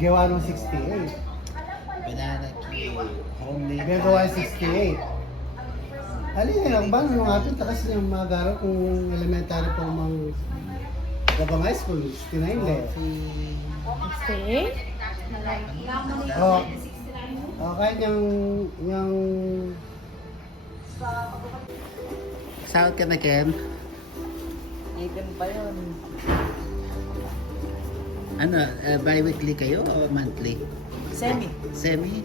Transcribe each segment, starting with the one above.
Gawa ng 68. Banana cake. Homemade. Gagawa ng 68. Alin na lang ba? Yung atin, takas yung mga garo kung elementary pa mang gabang high school, 69 le. Stay? Oh. Oh, kahit yung Sahod ka na, Ken? Even pa yun. Ano, bi-weekly kayo o monthly? Semi. Semi?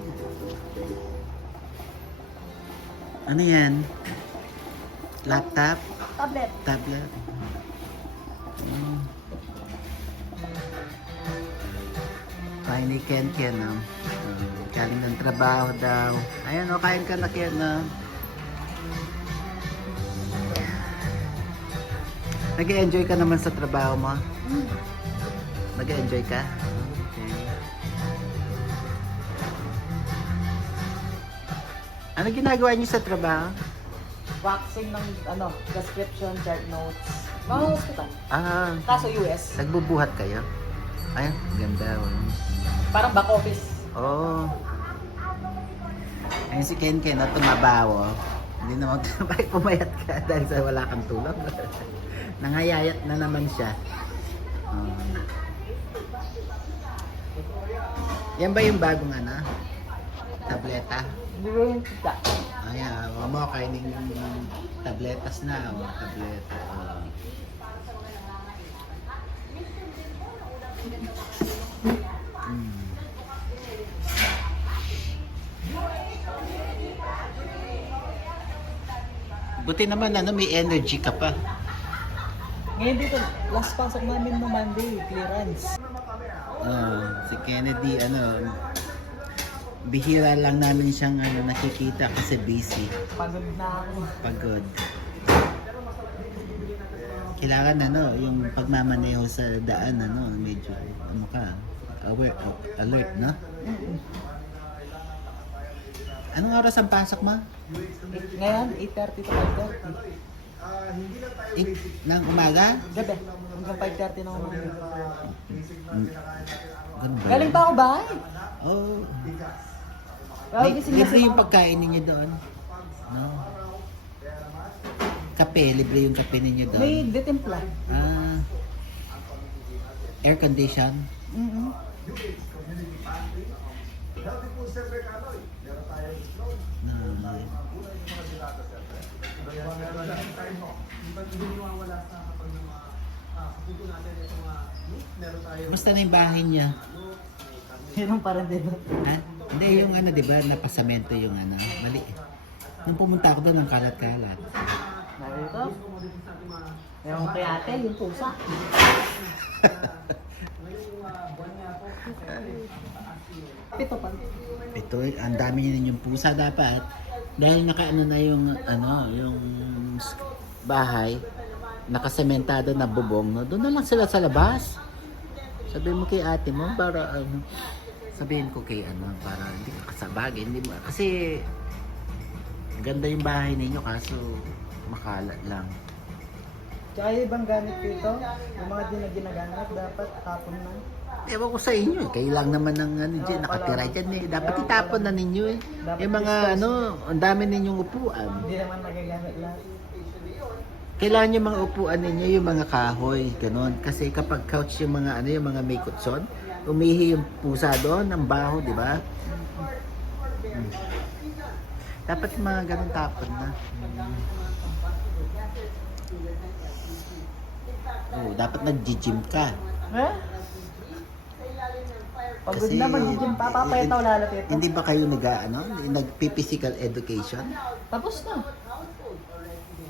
Ano yan? Laptop? Tablet. Tablet? Hmm. Kain ni Ken, no? Galing ng trabaho daw. Ayan, o, kain ka na, Ken, no? Nag-enjoy ka naman sa trabaho mo? Nag-enjoy ka? Okay. Ano ginagawa niyo sa trabaho? Waxing ng description, chart notes. Mga hospital. Ah, Kaso US. nagbubuhat kayo? Ay, ganda. Oh. Parang back office. Oh. Ayun si Ken Ken, tumabaw. Oh. Hindi naman pumayat ka dahil sa wala kang tulog. Nangayayat na naman siya. Yan ba yung bagong tableta? Hindi ko yung kita. Ayan, mo kainin yung tabletas na. Tableta. Buti naman may energy ka pa. Ngayon dito, last pasok namin no Monday, clearance. Si Kennedy, bihira lang namin siyang nakikita kasi busy. Pagod na ako. Pagod. Kailangan yung pagmamaneho sa daan, medyo, alert, no? Anong oras ang pasok mo? Ngayon, 8:30 to 5:30. Ng umaga? Gabi, hanggang 5:30 na umaga. Ganun ba? Galing pa ako bahay. Oh. Well, gising na Libre si yung Mama. pagkain ninyo doon? No? Kape, libre yung kape ninyo doon? May detimpla. Air condition? Mm-hmm. Basta na yung bahay niya? Meron pa rin din. Ha? Hindi, yung di ba, napasamento yung mali. Nung pumunta ako doon, ang kalat-kalat. Narito. Yung kay ate, yung pusa. Pito pa. Ito, ang dami niya yung pusa dapat. Dahil nakaano na yung yung bahay, nakasementado na bubong, no? Doon na lang sila sa labas. Sabihin mo kay ate mo para sabihin ko kay para hindi ka kasabagin, hindi mo kasi ganda yung bahay ninyo kaso makalat lang. Tsaka yung ibang gamit dito, yung mga di na ginagamit, dapat tapon na. Ewan ko sa inyo kayo lang naman ng dyan, nakatira dyan eh. Dapat itapon na ninyo eh. Yung mga ang dami ninyong upuan. Hindi naman nagagamit lahat. Kailangan yung mga upuan ninyo, yung mga kahoy, ganun. Kasi kapag couch yung mga yung mga may kutson, umihi yung pusa doon, ang baho, di ba? Dapat yung mga ganun tapon na. Dapat nag-gym ka. Eh? Pagod Kasi, na mag-gym pa, papayataw lalo ito. Hindi ba kayo nag-physical education? Tapos na.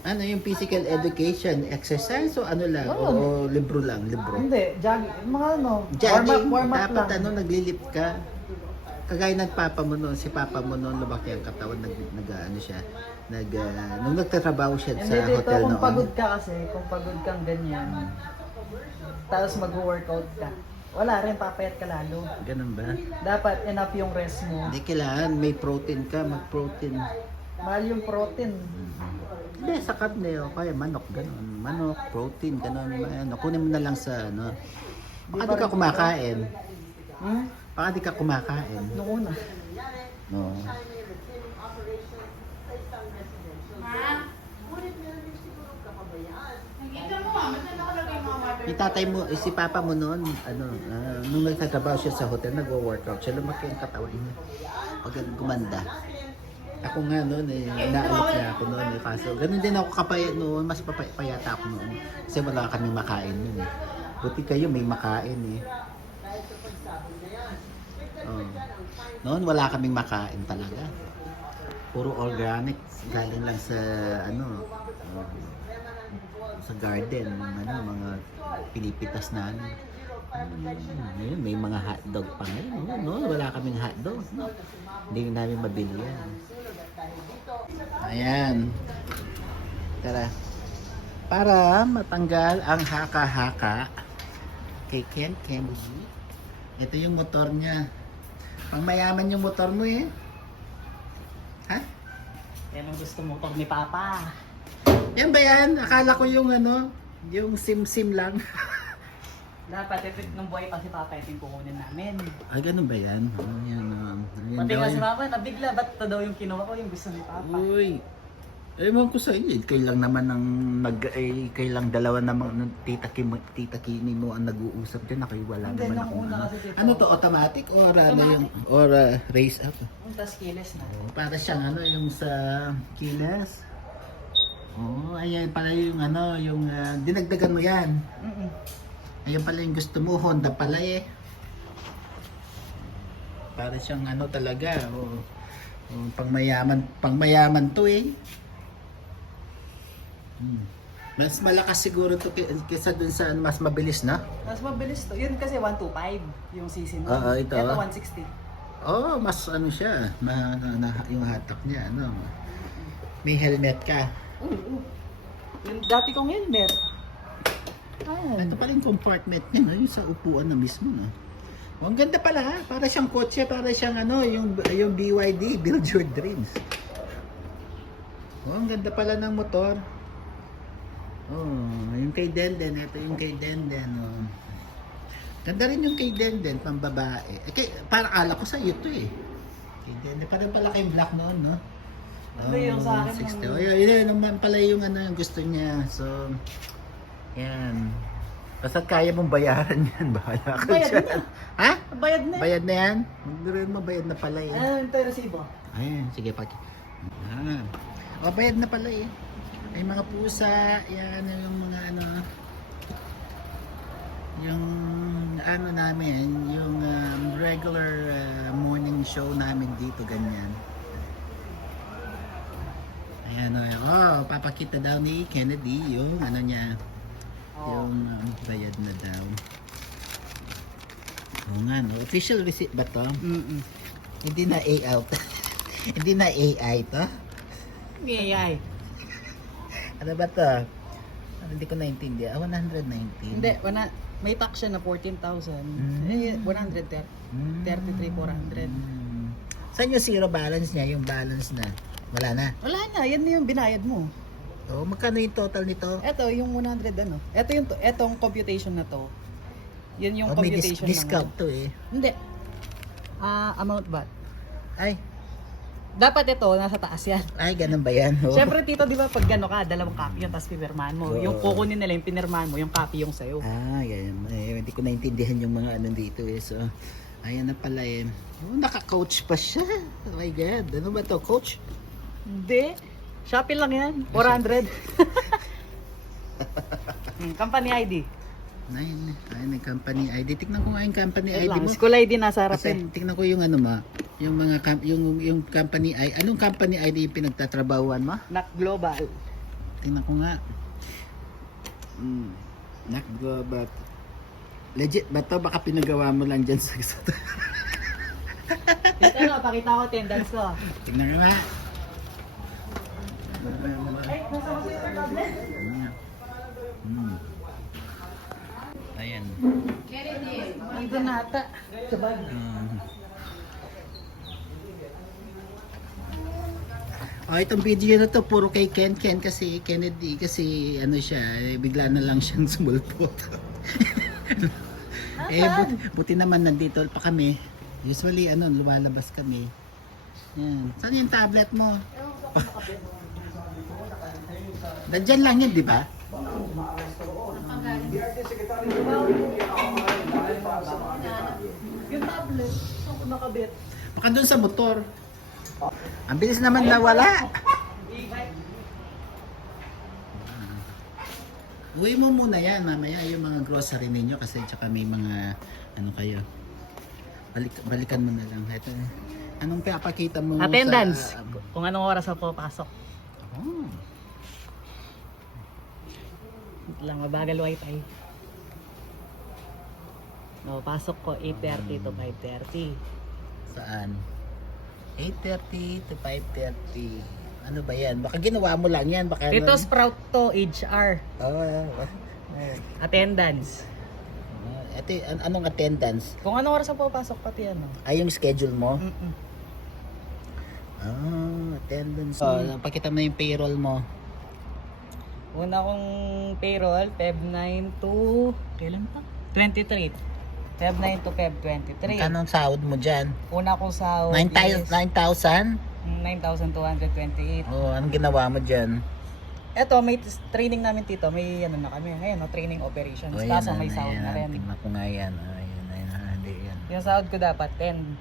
Ano yung physical education? Exercise o ano lang? O Oo. libro lang? Libro? Hindi, jogging. Mga Jogging, warm up dapat lang. naglilip ka. Kagaya ng papa mo noon, si papa mo noon, lumaki ang katawan, nung nagtatrabaho siya Hindi sa dito, hotel kung noon. pagod ka kasi, kung pagod kang ganyan, tapos mag-workout ka, wala rin, papayat ka lalo. Ganun ba? Dapat enough yung rest mo. Hindi kailangan, may protein ka, mag-protein. Mahal yung protein. Hindi, sa karne o kaya manok, ganun. Manok, protein, ganun. Ano, kunin mo na lang sa ano. Baka di ka kumakain. Hmm? Baka di ka kumakain. Noong una. No. Yung tatay mo, si papa mo noon, ano, nung nagtatrabaho siya sa hotel, nagwo-workout siya, lumaki ang katawan niya. Pag gumanda. Ako nga noon, inaalok niya ako noon. Kaso, ganun din ako kapayat noon, mas papayata ako noon. Kasi wala kaming makain noon. Buti kayo may makain eh. Oh. Noon wala kaming makain talaga. Puro organic, galing lang sa ano, sa garden, ano, mga pinipitas na ano. Ngayon, may mga hotdog pa ngayon. No, wala kaming hotdog. No? Hindi namin mabili yan. Ayan. Tara. Para matanggal ang haka-haka kay Ken Kennedy. Ito yung motor niya. Pang mayaman yung motor mo eh. Ha? Yan ang gusto mo pag ni Papa. Yan ba yan? Akala ko yung ano, yung sim-sim lang. Dapat ito nung buhay pa si Papa, ito yung kukunin namin. Ah, ganun ba yan? Oh, yan, yan Pati daw nga si yun. Papa, nabigla, ba't ito daw yung kinuha ko yung gusto ni Papa? Uy. Ewan ko sa inyo, kayo lang naman ang kayo lang dalawa naman ng tita Kini mo ang nag-uusap diyan, na kayo wala Hindi, naman nung akong una ano. kasi dito. Ano to, automatic or ano yung or raise up? Yung tas kiles na. Oh, para siyang ano yung sa kilas. Oh, ayan pala yung ano, yung dinagdagan mo yan. Mm-mm. Ayan pala yung gusto mo, Honda pala eh. Para siyang ano talaga, oh, pangmayaman to eh. Mas malakas siguro to kaysa dun sa ano, mas mabilis na. Mas mabilis to. Yun kasi 125 yung CC mo. Oo, ito. Ito 160. Oh, mas ano siya, yung hatak niya, ano. May helmet ka. Oo. Yung dati kong helmet. Ito pala yung compartment niya, no? Yung sa upuan na mismo, no? Oh, ang ganda pala, ha? Para siyang kotse, para siyang ano, yung BYD, Build Your Dreams. Oh, ang ganda pala ng motor. Oh, yung kay Denden, ito yung kay Denden, oh. Ganda rin yung kay Denden, pang babae. Parang ala ko sa iyo to eh. Kay Denden, parang pala kayong black noon, no? Ano yung sa akin? 60. Oh, yun naman pala yung ano, yung gusto niya. So, yan. Basta kaya mong bayaran yan, bahala ka Bayad dyan. na. Ha? Bayad na. Bayad na yan? Hindi rin mo, bayad na pala eh. Ano yung resibo? Ayan, sige pag. O, bayad na pala eh. Ay mga pusa, yan yung mga ano. Yung ano namin, yung regular morning show namin dito, ganyan. Ayan, oh, papakita daw ni Kennedy yung ano niya. Yung bayad na daw. Oo nga, no? Official receipt ba to? Mm-mm. Hindi na A-out. Hindi na AI to? Ngayay. Ano ba to? Hindi ko naintindihan. 119. Hindi, may tax siya na 14,000. Eh, 130. 33,400. Saan yung zero balance niya? Yung balance na? Wala na. Wala na, yan na yung binayad mo. Oh, magkano yung total nito? Ito, yung 100 ano. Etong computation na to. Yan yung Oh, may computation discount ng to eh. Hindi. Amount ba? Ay, Dapat ito, nasa taas yan. ganun ba yan? Oh. Siyempre tito, di ba pag gano'n ka, dalawang copy yun, tapos pinirmahan mo. Oo. Yung kukunin nila, yung pinirmahan mo, yung copy yung sa'yo. Ganyan. Hindi ko naintindihan yung mga ano dito eh. So, ayan na pala eh. Oh, naka-coach pa siya. Oh my God. Ano ba to? Coach? Hindi. Shopee lang yan. 400. Company ID. Ayun yung company ID. Tignan ko nga yung company Wait ID lang. mo. School ID nasa Kasi harapin. tignan ko yung ano ma, yung mga yung company ID. Anong company ID yung pinagtatrabahuan mo? NAC Global. Tingnan ko nga. But legit ba to? Baka pinagawa mo lang dyan sa Ito na, pakita ko attendance ko. tingnan ko nga. Ay, nasa mo yung tablet? Ayan. Ito na ata. Sa bag. Oh, itong video na to puro kay Ken kasi Kennedy kasi ano siya, bigla na lang siyang sumulpot. Buti naman nandito pa kami. Usually lumalabas kami. Yan. Saan yung tablet mo? Nandiyan lang yun, di ba? Yung tablet, saan ko nakabit? Baka doon sa motor. Ang bilis naman nawala. Uwi mo muna yan, mamaya yung mga grocery ninyo kasi tsaka may mga kayo. Balikan mo na lang. Ito, anong pinapakita mo Attendance. sa... Kung anong oras ako papasok. Oh. Lang mabagal wifi. No, pasok ko 8:30 to 5:30. Saan? 8:30 to 5:30. Ano ba yan? Baka ginawa mo lang yan. Baka Dito Sprout to HR. Attendance. Ito, anong attendance? Kung anong oras ako papasok pati ano. Ay, yung schedule mo? Mm-mm. Attendance. Pakita mo yung payroll mo. Una kong payroll, Feb 9 to... Kailan pa? 23. Feb 9 to Feb 23. Magkano ang sahod mo dyan? Una kong sahod 9,000? 9,228. Oh, anong ginawa mo dyan? Eto, may training namin tito. May ano na kami. Ngayon, no, training operations. Kaso may sahod na rin. Tingnan ko nga yan. Hindi yan. Yung sahod ko dapat 10,000.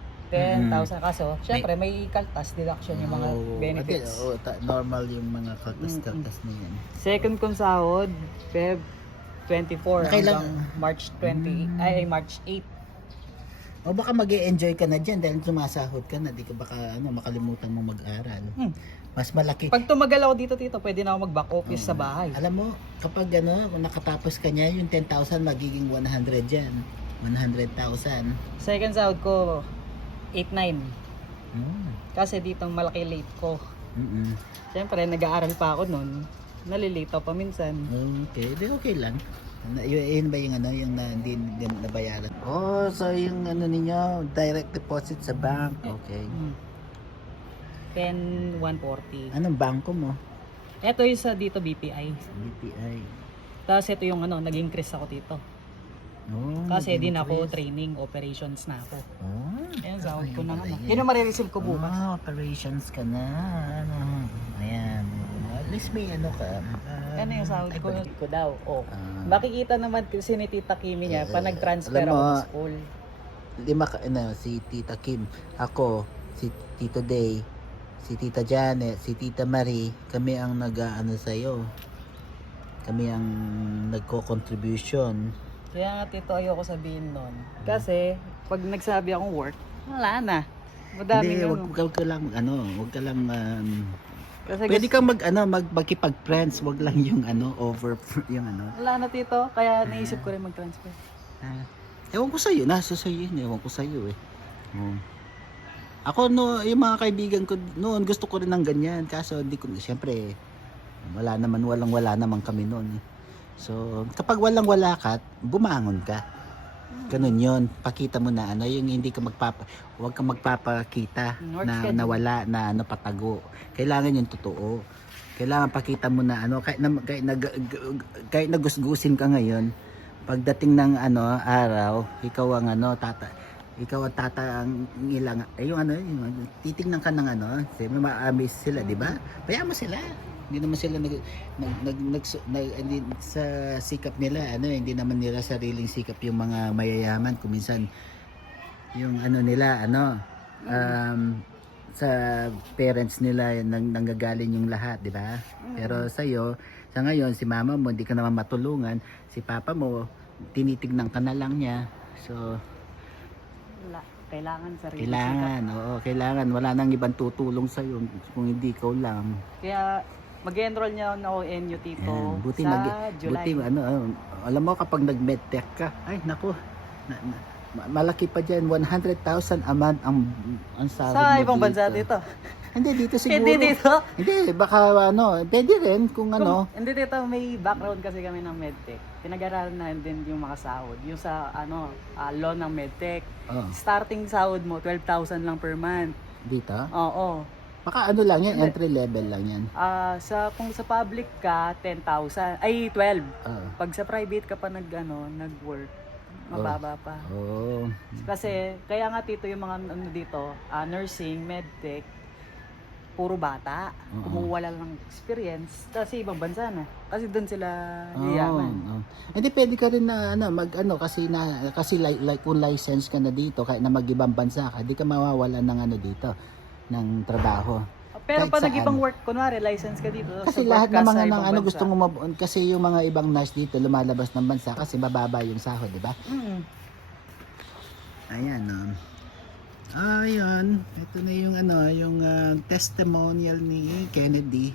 Kaso, syempre, may kaltas deduction yung mga benefits. Normal yung mga kaltas na yan. Second kong sahod, Feb 24 Kailan? hanggang March 20, ay March 8. O baka mag-e-enjoy ka na dyan dahil sumasahod ka na. Di ka baka makalimutan mo mag-aral. Mas malaki. Pag tumagal ako dito, tito, pwede na ako mag-back office sa bahay. Alam mo, kapag kung nakatapos ka niya, yung 10,000 magiging 100 dyan. 100,000. Second sahod ko, 8,900. Mm. Kasi dito malaki late ko. Mm-mm. Siyempre, nag-aaral pa ako noon. Nalilate ako pa minsan. Okay, di okay lang. Yun ba yung yung hindi nabayaran? Oh, so yung ninyo, direct deposit sa bank. Okay. 10,140. Anong bangko mo? Ito yung sa dito BPI. BPI. Tapos ito yung nag-increase ako dito. Oh, Kasi din ako training operations na ako. Oh, Ayan, sahod ko na pala naman. yan. Yun ang marireceive ko bukas. Operations ka na. Ayan. At least may ka. Ano yung sahod ay, ko? balik. Ko daw. Oh. Ah. Makikita naman kasi ni Tita Kimi niya pa nag-transfer alam mo, ako sa school. Si Tita Kim, ako, si Tito Day, si Tita Janet, si Tita Marie, kami ang sa'yo. Kami ang nagko-contribution. Kaya nga tito ayoko sabihin nun. Kasi pag nagsabi akong work, wala na. Madaming Hindi, wag ka lang, wag ka lang, Kasi pwede kang magkipag-friends, wag lang yung over, yung wala na tito, kaya naisip ko rin mag-transfer. Ewan ko sa'yo, nasa sa'yo yun, ewan ko sa'yo eh. Oh. Ako yung mga kaibigan ko noon, gusto ko rin ng ganyan, kaso hindi ko, siyempre, wala naman kami noon eh. So, kapag wala ka, bumangon ka. Ganun yun. Pakita mo na yung hindi ka huwag kang magpapakita na nawala, na patago. Kailangan yung totoo. Kailangan pakita mo na kahit nagusgusin ka ngayon, pagdating ng araw, ikaw ang ang titingnan ka ng siyempre ma-amaze sila, di ba? Bayaan mo sila. Hindi naman sila sa sikap nila, hindi naman nila sariling sikap yung mga mayayaman. Kung minsan, yung nila, sa parents nila, nanggagaling yung lahat, di ba? Pero sa'yo, sa ngayon, si mama mo, hindi ka naman matulungan. Si papa mo, tinitignan ka na lang niya. So, kailangan sarili. Kailangan. Wala nang ibang tutulong sa'yo kung hindi ikaw lang. Kaya, mag-enroll niya ako NU tito sa July. Alam mo kapag nag-medtech ka, ay naku, malaki pa dyan, 100,000 a month ang sahod mo sa ibang bansa dito. Hindi, dito siguro. Hindi dito. Hindi, baka pwede rin kung Hindi dito, may background kasi kami ng medtech. Pinag-aralan na din yung mga sahod. Yung sa law ng medtech. Oh, Starting sahod mo, 12,000 lang per month. dito? Oo. Baka ano lang yan, entry level lang yan. Kung sa public ka, 10,000. Ay, 12. Oo. Pag sa private ka pa nag-work, mababa pa. Oh. Kasi, kaya nga tito yung mga ano dito, nursing, medtech, puro bata. Oo. Kumuha lang ng experience. Kasi ibang bansa na. Kasi doon sila Oh, yayaman. Hindi pwede ka rin na kasi like kung license ka na dito kahit na mag-ibang bansa ka, di ka mawawalan ng ano dito ng trabaho. Pero Kahit pag saan. nag-ibang work, kunwari, license ka dito. Kasi sa lahat work ka ng mga sa ng ibang ano bansa. gustong kasi yung mga ibang nurse dito lumalabas ng bansa kasi mababa yung sahod, di ba? Mm. Ayan, Ayun, ito na yung yung testimonial ni Kennedy.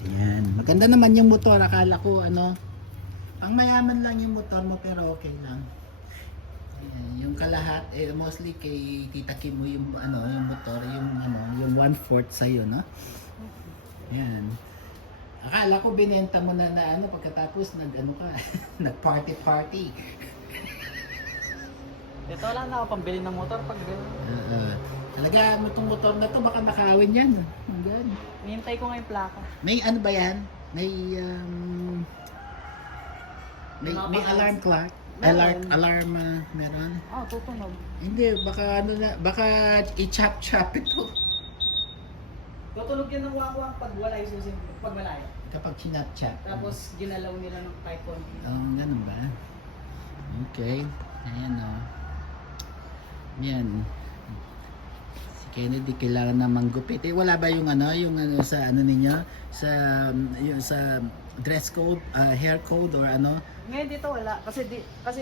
Ayan, maganda naman yung motor. Akala ko pang mayaman lang yung motor mo pero okay lang. Ayan, yung kalahat mostly kay Tita Kim mo yung yung motor, yung 1/4 sa no? Ayan. Akala ko binenta mo na pagkatapos ka nag-party. Ito lang na ako pambili ng motor pag Talaga mo itong motor na to baka nakawin yan. Hanggang. nihintay ko nga yung plaka. May ano ba yan? May alarm clock? Alarm meron? Tutunog. Hindi, baka i-chop ito. Tutunog yan ng wang-wang pag wala yung susin, pag malayo. Kapag chinap-chop. Tapos ginalaw nila ng type 1. Ganun ba? Okay. Ayan Yan. Si Kennedy kailangan na manggupit. Wala ba yung sa ninyo? Sa dress code, hair code or ano? Ngayon dito wala. Kasi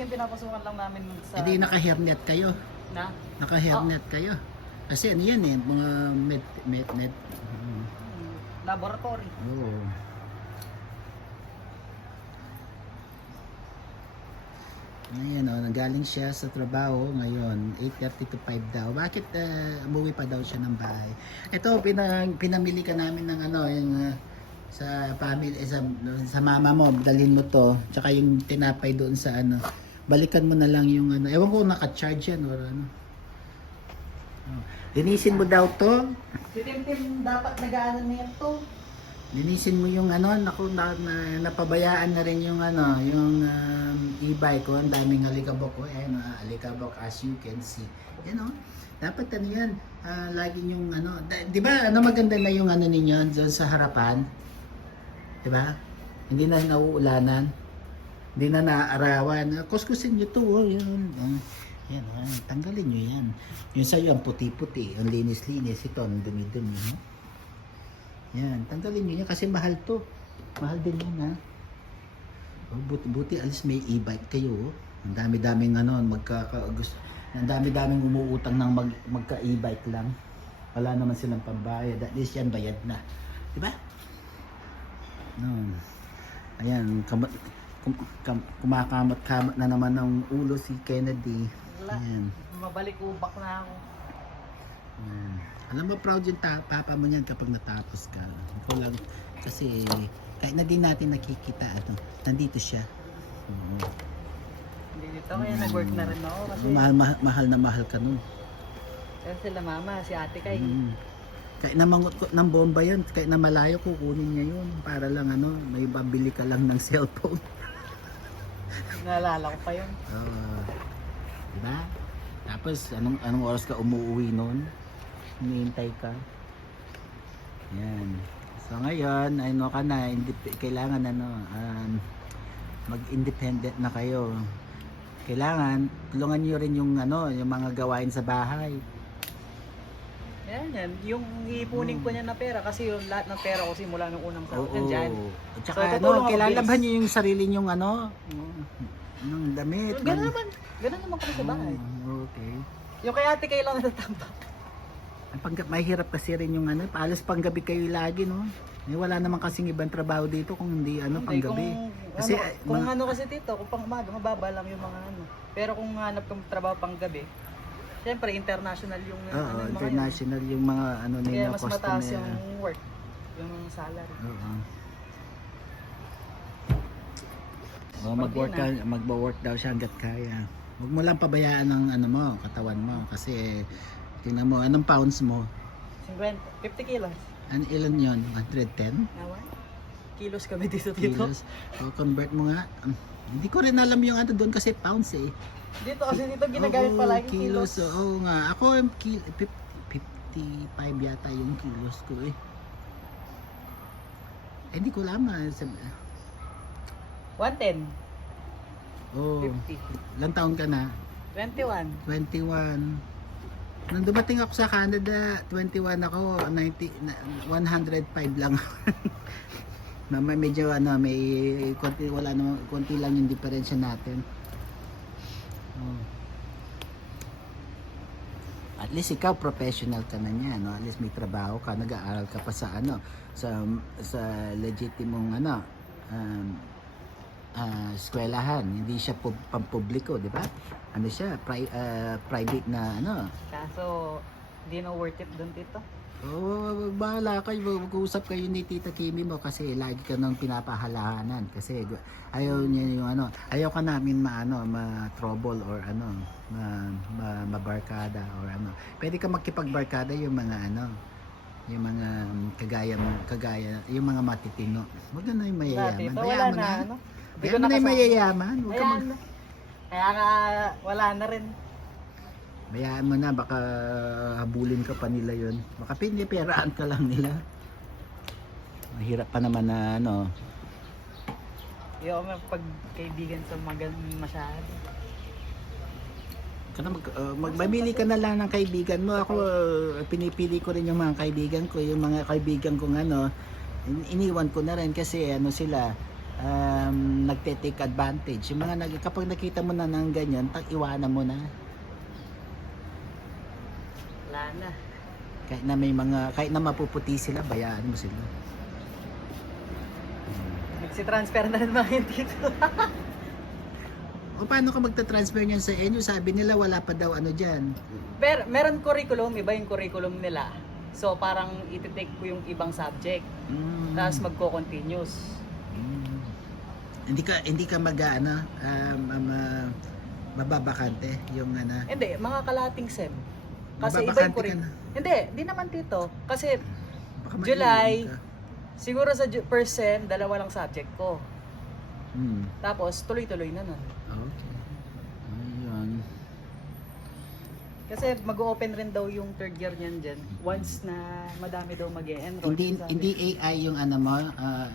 yung pinapasukan lang namin sa... Hindi naka-hairnet kayo. Na? Naka-hairnet kayo. Kasi ano yan mga med. Laboratory. Oo. Ayan nanggaling siya sa trabaho ngayon, 8:30 to 5 daw. Bakit umuwi pa daw siya ng bahay? Ito, pinamili ka namin ng yung sa family, sa mama mo, dalhin mo to. Tsaka yung tinapay doon sa balikan mo na lang yung ewan ko kung naka-charge yan or ano. Linisin mo daw to. Si Tim dapat nag-aanan niya to. Linisin mo yung napabayaan na rin yung yung e-bike ko, ang daming alikabok ko, alikabok as you can see. Dapat yan, lagi yung di ba maganda na yung ninyo doon sa harapan? Di ba? Hindi na nauulanan. Hindi na naaarawan. Kuskusin nyo to, yun. Yan, tanggalin nyo yan. Yung sa'yo, ang puti-puti, ang linis-linis, ito, ang dumi-dumi. Yan, tanggalin nyo yan kasi mahal to. Mahal din yan, ha? Buti alis may e-bike kayo. Ang dami-daming ang dami-daming umuutang ng magka-e-bike lang. Wala naman silang pambayad. At least yan, bayad na. Diba? Ayan, kumakamot-kamot na naman ng ulo si Kennedy. Ayan. Mabalik ubak na ako. Ayan. Alam mo, proud yung papa mo niyan kapag natapos ka. Ikaw lang, kasi kahit na din natin nakikita, nandito siya. Hindi dito, kaya nag-work na rin ako. Kasi Mahal na mahal ka nun. yan sila mama, si ate kay. Kahit na mangot ng bomba yan, kahit na malayo, kukunin niya yun. Para lang may babili ka lang ng cellphone. Naalala ko pa yun. Diba? Tapos, anong oras ka umuwi nun? Hinihintay ka. Yan. So ngayon, ka na, kailangan mag-independent na kayo. Kailangan, tulungan nyo rin yung mga gawain sa bahay. Yan. Yung iipunin ko niya na pera kasi yung lahat ng pera ko simula nung unang sahod dyan. At saka So, tutulong ako, kailalabhan bilis. nyo yung sarili nyong ng damit. Ganun naman kami sa bahay. Okay. Yung kay ate kayo lang natatambak. Mahirap kasi rin yung alas panggabi kayo lagi, no? Wala naman kasing ibang trabaho dito kung hindi panggabi. Kasi Kung kasi tito, kung pang umaga, mababa lang yung mga Pero kung hanap kang trabaho pang gabi, siyempre international yung yung international yung mga mga kaya nila mas customer. mataas yung work, yung salary. Magwo-work daw siya hangga't kaya. Huwag mo lang pabayaan ng mo, katawan mo kasi tingnan mo anong pounds mo. 50 kilos. Ano ilan yon? 110? Nawa? Kilos kami dito, Tito. Kilos. So, convert mo nga. Hindi ko rin alam yung ano doon kasi pounds eh. Dito kasi dito ginagamit Oo, palagi kilos. kilos. Oo nga. Ako, 55 yata yung kilos ko eh. Eh, hindi ko alam. 110, Oh, 50, ilang taon ka na? 21. 21. Nung dumating ako sa Canada, 21 ako, 105 lang. Medyo ano, may konti, wala naman, konti lang yung diferensya natin. Oh. At least ikaw professional ka na niya, no? At least may trabaho ka, nag-aaral ka pa sa ano, sa legitimong ano, eskwelahan. Hindi siya pampubliko, di ba? Ano siya, private na ano. Kaso, di na worth it dun, Tito. Oh, bahala kayo, mag-uusap kayo ni Tita Kimi mo kasi lagi ka nang pinapahalahanan kasi ayaw niya yung ano, ayaw ka namin ma-trouble or ano, mabarkada or ano. Pwede ka makipagbarkada yung mga ano, yung mga kagaya, yung mga matitino. Huwag na yung mayayaman. Tito, Bayaan wala mo na, na. ano? Di Bayaan mo ko na yung nakasama. mayayaman. Huwag ka Ayan. Kaya nga, wala na rin. Bayaan mo na, baka habulin ka pa nila yun. Baka piniperaan ka lang nila. Mahirap pa naman na ano. Hindi ako magpagkaibigan sa masyado. Mamili ka na lang ng kaibigan mo. Ako, pinipili ko rin yung mga kaibigan ko. Yung mga kaibigan kong ano, iniwan ko na rin kasi ano sila, nagte-take advantage. Yung mga kapag nakita mo na ng ganyan, iwanan mo na. Wala na. Kahit na mapuputi sila, bayaan mo sila. Nagsi-transfer na rin mga yun dito. O paano ka magta-transfer niyan sa inyo? Sabi nila wala pa daw ano dyan. Pero meron curriculum, iba yung curriculum nila. So parang iti-take ko yung ibang subject. Tapos magko-continuous. Hindi ka mababakante yung ano. Hindi, mga kalating sem. Kasi iba yung Mababakante ka curriculum. na. Hindi naman dito. Kasi Baka July, maiiwan ka. siguro sa first sem, 2 lang subject ko. Hmm. Tapos tuloy-tuloy na nun. Okay. Ayun. Kasi mag-open rin daw yung third year niyan dyan. Once na madami daw mag-e-enroll. sabi. Hindi AI yung ano mo,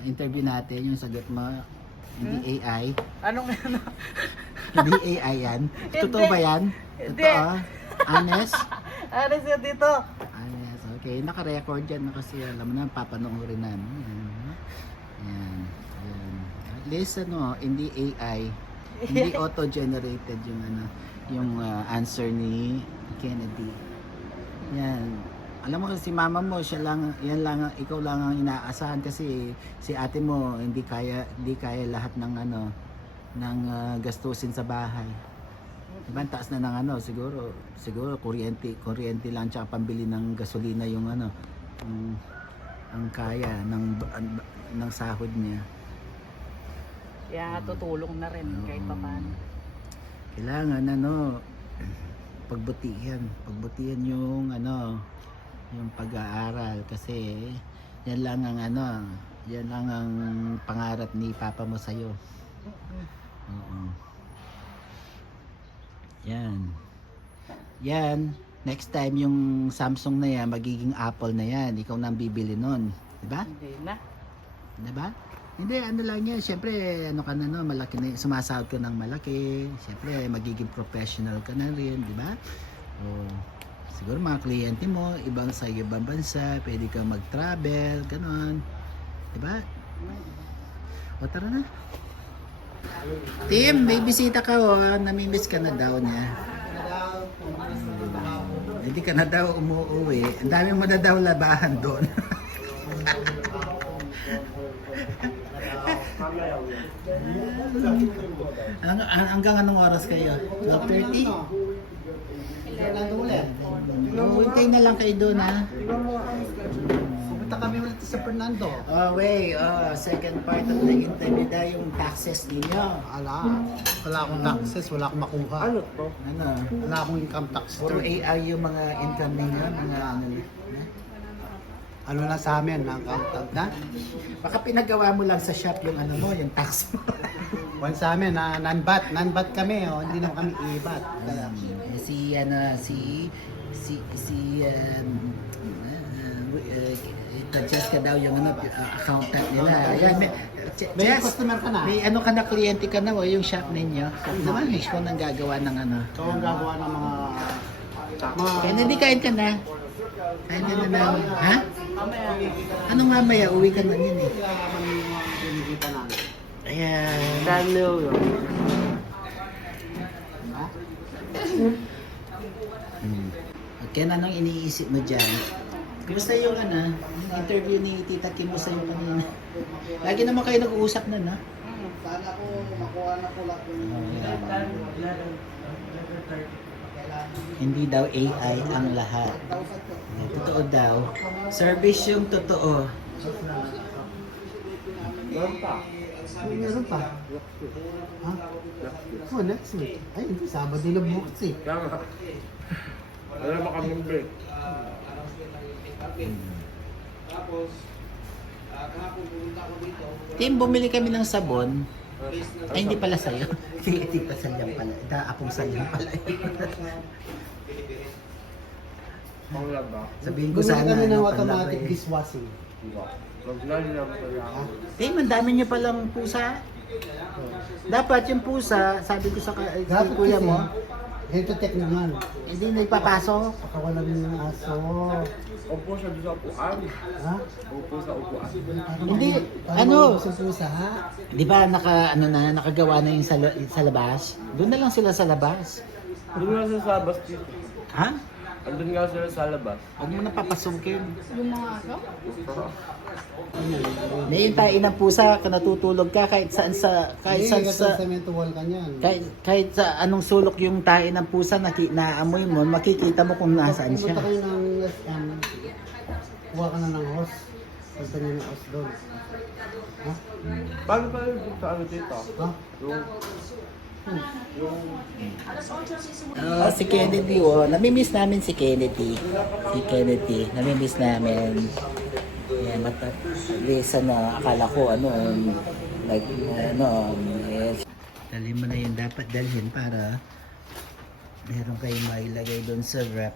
interview natin, yung sagot mo. Hindi AI. Anong ano? Hindi AI yan. Totoo ba yan? Hindi. Totoo? Honest? Ano siya dito? Honest. Okay. Naka-record yan kasi alam mo na, papanoorin namin. Yan. Yan. At least ano, hindi AI. Hindi auto-generated yung ano, yung answer ni Kennedy. Yan. Alam mo si mama mo, ikaw lang ang inaasahan kasi si ate mo hindi kaya lahat ng ano ng gastusin sa bahay. Diba, ang taas na ng ano, siguro kuryente lang tsaka pambili ng gasolina yung ano, ang kaya ng sahod niya. Kaya tutulong na rin kahit pa paano. Kailangan ano, pagbutihan yung ano, yung pag-aaral kasi yan lang ang pangarap ni papa mo sa'yo. Oo. Yan. Next time yung Samsung na yan, magiging Apple na yan. Ikaw na ang bibili nun. Diba? Hindi na. Diba? Hindi, ano lang yan. Siyempre, ano ka na no, malaki na, sumasahod ka ng malaki. Siyempre, magiging professional ka na rin. Diba? O, siguro mga kliyente mo, sa ibang bansa, pwede kang mag-travel, ganon. Diba? O, tara na. Tim, may bisita ka o. Namimiss ka na daw niya. Hindi ka na daw umuwi. Ang dami mo na daw labahan doon. Hanggang anong oras kayo? 12:30? Fernando ulit. Hintay na lang kayo doon ha. Pumunta kami ulit sa Fernando. Second part of the interview na yung taxes ninyo. Wala akong taxes, wala akong makuha. Ano? Wala akong income tax. Puro AI yung mga income ninyo, mga ano. ano lang sa amin, ang accountant na. Baka pinagawa mo lang sa shop yung ano mo, yung tax mo. One sa amin, non-bat kami, oh, hindi na kami ibat. Kaya, Si Francesca daw yung ano, accountant nila. Ayan, may customer ka na. May ano ka na, kliyente ka na, o yung shop ninyo. Naman, ikaw nang gagawa ng ano. So, ang gagawa ng mga Kaya hindi kain ka na. Kain ka na lang. Ha? Ano mamaya? Uwi ka na yun eh. kailangan ng mga binigita namin. Ayan. Ha? Okay na nang iniisip mo dyan. Kumusta yung ano, yung interview ni Tita Kim mo sa'yo kanina? Lagi naman kayo nag-uusap na, no? Sana ko makuha na ko lang Hindi daw AI ang lahat. Totoo daw. Service yung totoo. Meron pa. Ha? Oh, next week. Ay, hindi. Sabado na bukas eh. Tama. Alam mo kami break. Tim, bumili kami ng sabon. Ay, hindi pala sa'yo. Sige, tita, salyang pala. Apong salyang pala. Pangla ba? Sabihin ko Bumili sana. kami ng ano, automatic panlaba eh. dishwashing. Maglali lang pala ako. Tim, ang dami niyo palang pusa. Dapat yung pusa, sabi ko sa Dapat kuya kasi, mo, head to tech naman. hindi na ipapasok. Pakawalan ng aso. Upo siya doon sa upuan. Ha? Upo sa upuan. Hindi, Paano ano? gusto pusa, ha? Di ba nakagawa na yung sa labas? Doon na lang sila sa labas. Doon nga sila sa labas dito. Ha? Andun nga sila sa labas. Huwag mo na papasukin. Yung mga aso? May hintayin ng pusa ka natutulog ka kahit saan Hindi, sa kasi cemento wall ka niyan. kahit sa anong sulok yung tae ng pusa naamoy mo, makikita mo kung nasaan siya. Pumunta kayo ng SM, kuha ka na ng hose. Punta niyo ng hose doon. Ha? Paano pa rin sa ano dito? Ha? Yung Si Kennedy, namimiss namin si Kennedy. Si Kennedy, namimiss namin. Yan, akala ko, yes. Dalhin mo na yung dapat dalhin para meron kayong mailagay doon sa wrap.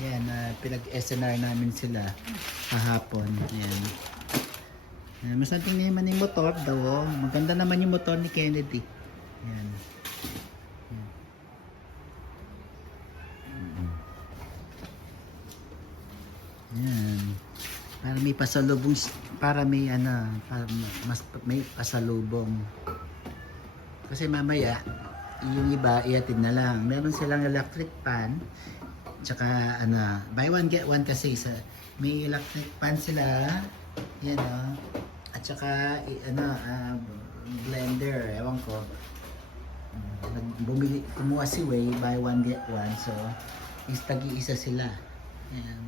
Yan, pinag-SNR namin sila kahapon. Yan. Mas natin naman yung motor daw. Maganda naman yung motor ni Kennedy. Yan. Yan. Para may pasalubong, para may may pasalubong. Kasi mamaya, yung iba iatid na lang. Meron silang electric pan, tsaka buy one get one kasi may electric pan sila. Yan at tsaka blender, ewan ko. Kumuha si Way, buy one get one, so tagi-isa sila. Ayan.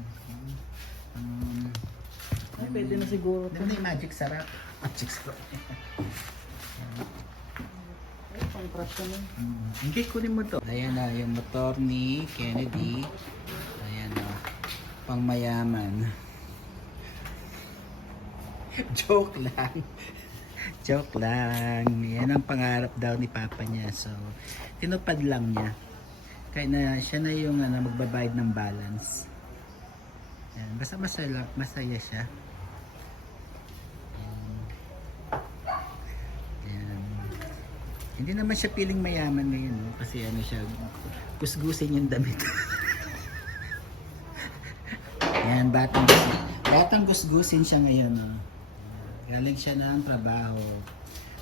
Pwede na siguro. Ano yung magic sarap? Magic sarap. Pang-crush ko nun. Hindi, kunin mo to. Ayan na, yung motor ni Kennedy. Ayan na, pang mayaman. Joke lang. Joke lang. Yan ang pangarap daw ni Papa niya. So, tinupad lang niya. Kaya na siya na yung magbabayad ng balance. Yan. Basta masaya siya. Yan. Hindi naman siya piling mayaman ngayon. No? Kasi siya, gusgusin yung damit. Yan, batang gusgusin siya ngayon. No? Galing siya ng trabaho.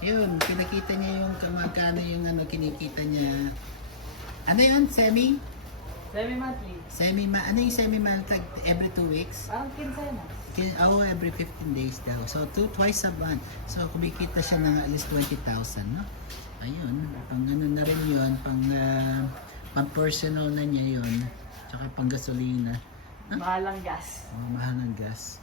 Yun, pinakita niya yung magkano yung kinikita niya. Ano yun? Semi-monthly. Ano yung semi-monthly? Every 2 weeks? Parang kinsa na. Every 15 days daw. So, twice a month. So, kumikita siya ng at least 20,000, no? Ayun, pang na rin yun, pang personal na niya yun. Tsaka pang gasolina. Huh? Mahalang gas. Mahal ng gas.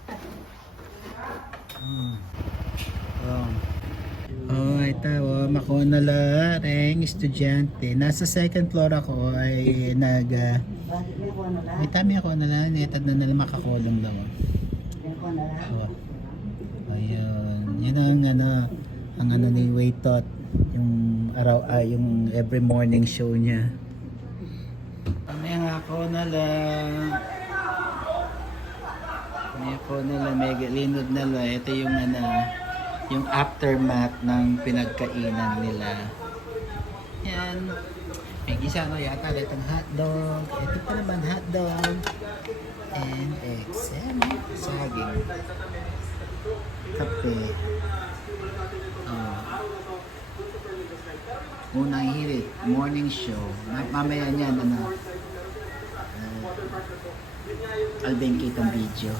Ito, makuha na lang estudyante. Nasa second floor ako ay may tami ako na lang. Netad na makakulong daw. Ayun. Yun ang ano ni Waitot. Yung yung every morning show niya. Mamaya ako na lang. Mega linod na lang. Ito yung yung aftermath ng pinagkainan nila. Yan. May gisa ko yata itong hotdog. Ito pa naman hotdog. And eggs. Yan, saging. Kape. Unang hirit, morning show. Mamaya niyan, Alden kitang video.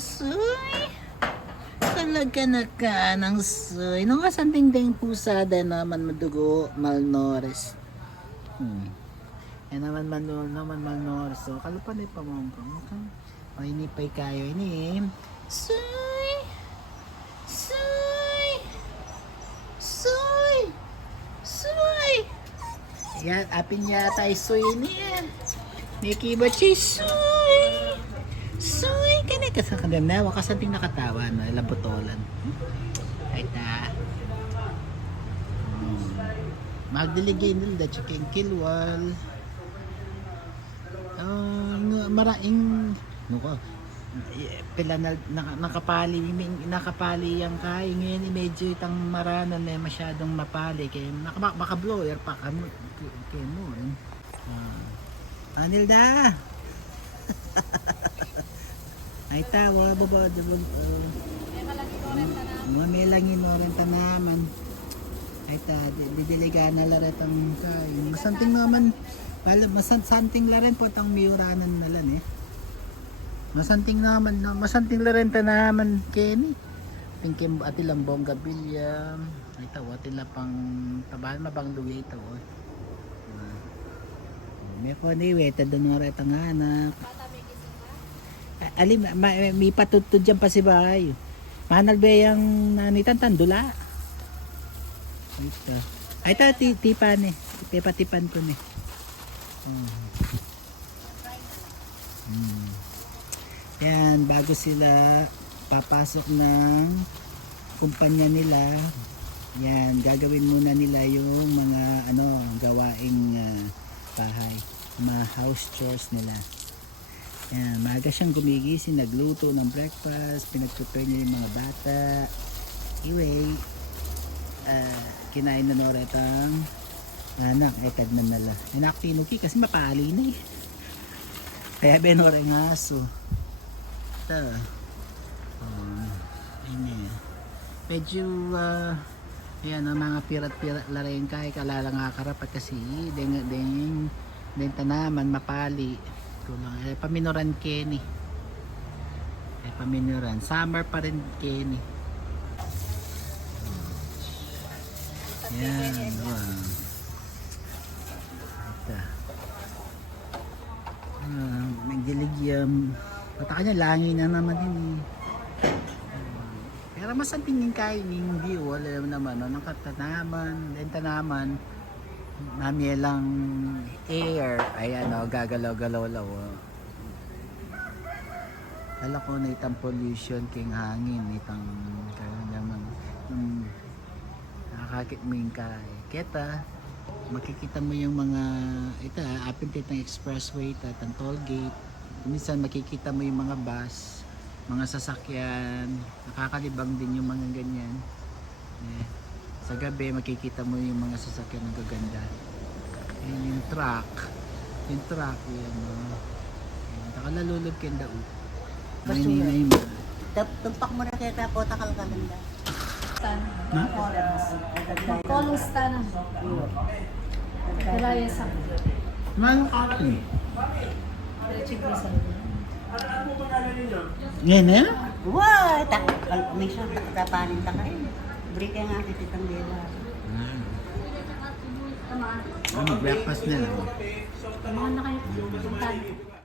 Soy! Talaga na ka ng soy. Nung kasanting ding pusada naman madugo, malnourished. Yan naman malnourished. So, kalupan ay pamangkang. O, inipay kayo. Inim. Soy! Soy! Soy! Soy! Yan, apin yata ay soy niya. Nikki Bachi, soy! Soy! Kaya ka sa kandam na, wakas nating nakatawa, no? Labutolan. Ay ta. Magdiligay nila, chicken kilwal. Maraming, pila na nakapali yung kain ngayon medyo itang maranan na masyadong mapali kaya maka-blower pa kamo Anilda ay tawa baba may langin mo rin naman ay ta didiligan na larat ang kain masanting naman masanting la rin po itong miuranan na lang masanting la rin naman Kenny tingkim ati lang bongga bilyam ay tawa tila pang tabahan mabang luwi ito may ko ni weta doon nga itang anak alim may patutod dyan pa si bahay manal ba yung nanitan tandula ay ta tipan tipan ko ni yan bago sila papasok ng kumpanya nila yan gagawin muna nila yung mga gawaing bahay mga house chores nila yan maaga siyang gumigising nagluto ng breakfast pinag-prepare niya yung mga bata anyway kinain na noretang anak ekad na nala anak tinuki kasi mapali na kaya benore ng aso medyo ayan ang mga pirat-pirat la rin kay kalala nga karapat kasi ding tanaman mapali kulang paminoran Kenny paminoran summer pa rin Kenny yan wow nagdilig pata kanya langin na naman din pero mas ang tingin kayo yung view wala naman ng katanaman then tanaman mami lang air ayan gagalaw-galaw alam ko na itang pollution king hangin itang kaya naman nakakakit mo yung kaya kita makikita mo yung mga ito apintit ng expressway ang toll gate minsan makikita mo yung mga bus mga sasakyan nakakalibang din yung mga ganyan sa gabi makikita mo yung mga sasakyan ng gaganda yung truck yan nakalalulog kang daot Tumpak mo na kaya tapo takal ka ganda. Kolong stand. Kaya sa Manong kakin. chicken Ngayon na yan? Wow, may siya tapanin ta ka rin. Break nga si Titang Bella. Breakfast na lang. Mga na kayo.